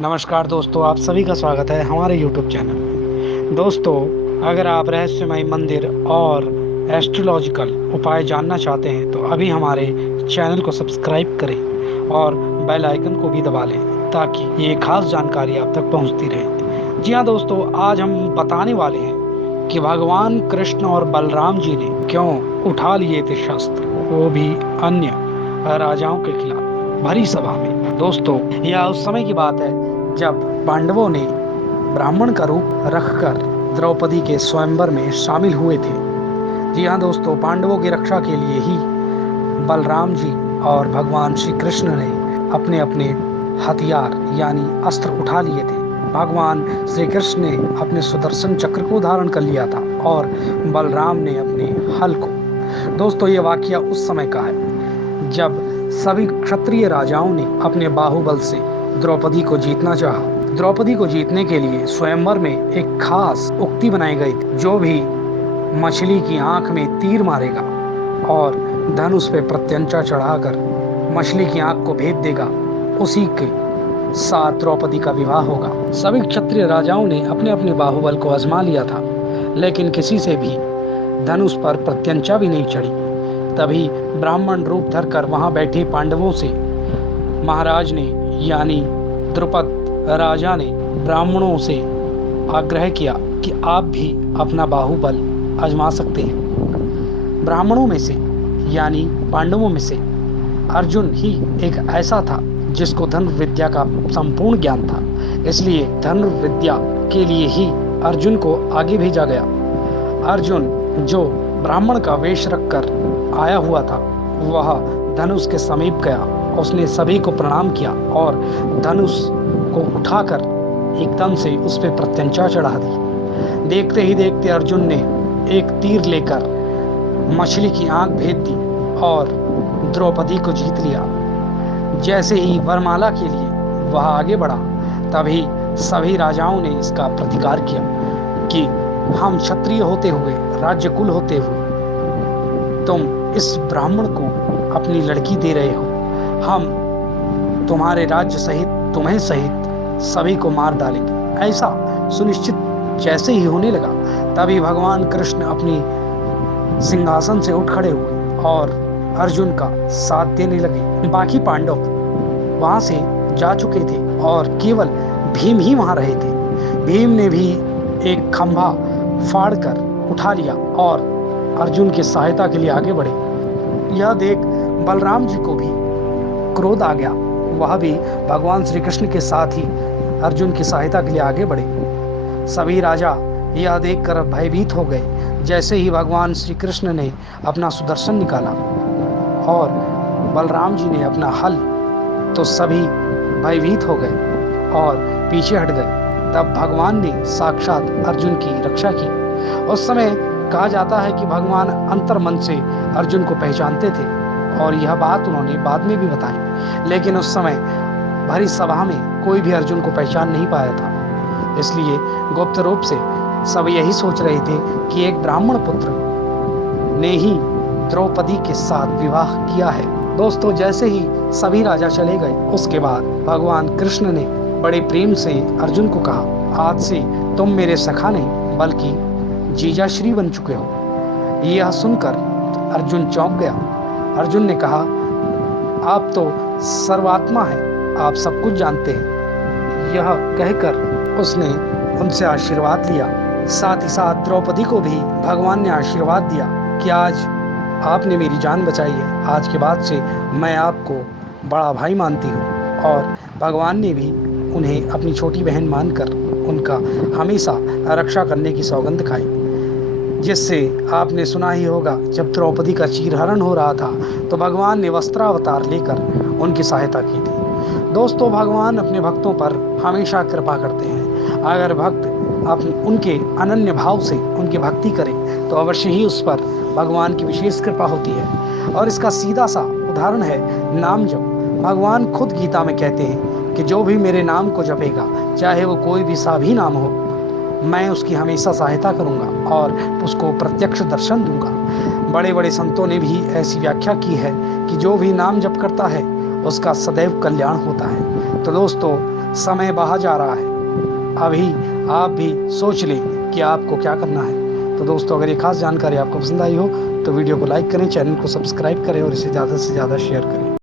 नमस्कार दोस्तों, आप सभी का स्वागत है हमारे YouTube चैनल में। दोस्तों, अगर आप रहस्यमय मंदिर और एस्ट्रोलॉजिकल उपाय जानना चाहते हैं तो अभी हमारे चैनल को सब्सक्राइब करें और बेल आइकन को भी दबा लें ताकि ये खास जानकारी आप तक पहुंचती रहे। जी हाँ दोस्तों, आज हम बताने वाले हैं कि भगवान कृष्ण और बलराम जी ने क्यों उठा लिए थे शस्त्र, वो भी अन्य राजाओं के खिलाफ भरी सभा में। दोस्तों, यह उस समय की बात है जब पांडवों ने ब्राह्मण का रूप रखकर द्रौपदी के स्वयंवर में शामिल हुए थे। जी हाँ दोस्तों, पांडवों की रक्षा के लिए ही बलराम जी और भगवान श्री कृष्ण ने अपने अपने हथियार यानी अस्त्र उठा लिए थे। भगवान श्री कृष्ण ने अपने सुदर्शन चक्र को धारण कर लिया था और बलराम ने अपने हल को। दोस्तों, ये वाकया उस समय का है जब सभी क्षत्रिय राजाओं ने अपने बाहुबल से द्रौपदी को जीतना चाहा। द्रौपदी को जीतने के लिए स्वयंवर में एक खास उक्ति बनाई गई थी, जो भी मछली की आंख में तीर मारेगा और धनुष पे प्रत्यंचा चढ़ाकर मछली की आंख को भेद देगा, उसी के साथ द्रौपदी का विवाह होगा। सभी क्षत्रिय राजाओं ने अपने अपने बाहुबल को आजमा लिया था, लेकिन किसी से भी धनुष पर प्रत्यंचा भी नहीं चढ़ी। तभी ब्राह्मण रूप धरकर वहां बैठे पांडवों से महाराज ने यानी द्रुपद राजा ने ब्राह्मणों से आग्रह किया कि आप भी अपना बाहुबल आजमा सकते हैं। ब्राह्मणों में से यानी पांडवों में से अर्जुन ही एक ऐसा था जिसको धनुर्विद्या का संपूर्ण ज्ञान था, इसलिए धनुर्विद्या के लिए ही अर्जुन को आगे भेजा गया। अर्जुन, जो ब्राह्मण का वेश रखकर आया हुआ था, वह धनुष के समीप गया। उसने सभी को प्रणाम किया और धनुष को उठाकर एकदम से उस पर प्रत्यंचा चढ़ा दी। देखते ही देखते अर्जुन ने एक तीर लेकर मछली की आंख भेद दी और द्रौपदी को जीत लिया। जैसे ही वरमाला के लिए वह आगे बढ़ा, तभी सभी राजाओं ने इसका प्रतिकार किया कि हम क्षत्रिय होते हुए, राज्य कुल होते हुए तुम इस ब्राह्मण को अपनी लड़की दे रहे हो, हम तुम्हारे राज्य सहित, तुम्हें सहित सभी को मार डालेंगे। ऐसा सुनिश्चित जैसे ही होने लगा, तभी भगवान कृष्ण अपनी सिंहासन से उठ खड़े हुए और अर्जुन का साथ देने लगे। बाकी पांडव वहां से जा चुके थे और केवल भीम ही वहां रहे थे। भीम ने भी एक खंभा फाड़कर उठा लिया और अर्जुन की सहायता के लिए आगे बढ़े। यह देख बलराम जी को भी क्रोध आ गया। वह भी भगवान श्री कृष्ण के साथ ही अर्जुन की सहायता के लिए आगे बढ़े। सभी राजा यह देखकर भयभीत हो गए। जैसे ही भगवान श्री कृष्ण ने अपना सुदर्शन निकाला और बलराम जी ने अपना हल, तो सभी भयभीत हो गए और पीछे हट गए। तब भगवान ने साक्षात अर्जुन की रक्षा की। उस समय कहा जाता है कि भगवान अंतर्मन से अर्जुन को पहचानते थे और यह बात उन्होंने बाद में भी बताई, लेकिन उस समय भरी सभा में कोई भी अर्जुन को पहचान नहीं पाया था। इसलिए गुप्त रूप से सब यही सोच रहे थे कि एक ब्राह्मण पुत्र ने ही द्रौपदी के साथ विवाह किया है। दोस्तों, जैसे ही सभी राजा चले गए, उसके बाद भगवान कृष्ण ने बड़े प्रेम से अर्जुन को कहा, आज से तुम मेरे सखा नहीं बल्कि जीजाश्री बन चुके हो। यह सुनकर अर्जुन चौंक गया। अर्जुन ने कहा, आप तो सर्वात्मा हैं, आप सब कुछ जानते हैं। यह कहकर उसने उनसे आशीर्वाद लिया। साथ ही साथ द्रौपदी को भी भगवान ने आशीर्वाद दिया कि आज आपने मेरी जान बचाई है, आज के बाद से मैं आपको बड़ा भाई मानती हूँ। और भगवान ने भी उन्हें अपनी छोटी बहन मानकर उनका हमेशा रक्षा करने की सौगंध खाई। जिससे आपने सुना ही होगा, जब द्रौपदी का चीरहरण हो रहा था तो भगवान ने वस्त्रावतार लेकर उनकी सहायता की थी। दोस्तों, भगवान अपने भक्तों पर हमेशा कृपा करते हैं। अगर भक्त अपने उनके अनन्य भाव से उनकी भक्ति करें तो अवश्य ही उस पर भगवान की विशेष कृपा होती है। और इसका सीधा सा उदाहरण है नाम जप। भगवान खुद गीता में कहते हैं कि जो भी मेरे नाम को जपेगा, चाहे वो कोई भी सा भी नाम हो, मैं उसकी हमेशा सहायता करूंगा और उसको प्रत्यक्ष दर्शन दूंगा। बड़े बड़े संतों ने भी ऐसी व्याख्या की है कि जो भी नाम जप करता है उसका सदैव कल्याण होता है। तो दोस्तों, समय बहा जा रहा है। अभी आप भी सोच लें कि आपको क्या करना है। तो दोस्तों, अगर ये खास जानकारी आपको पसंद आई हो तो वीडियो को लाइक करें, चैनल को सब्सक्राइब करें और इसे ज़्यादा से ज़्यादा शेयर करें।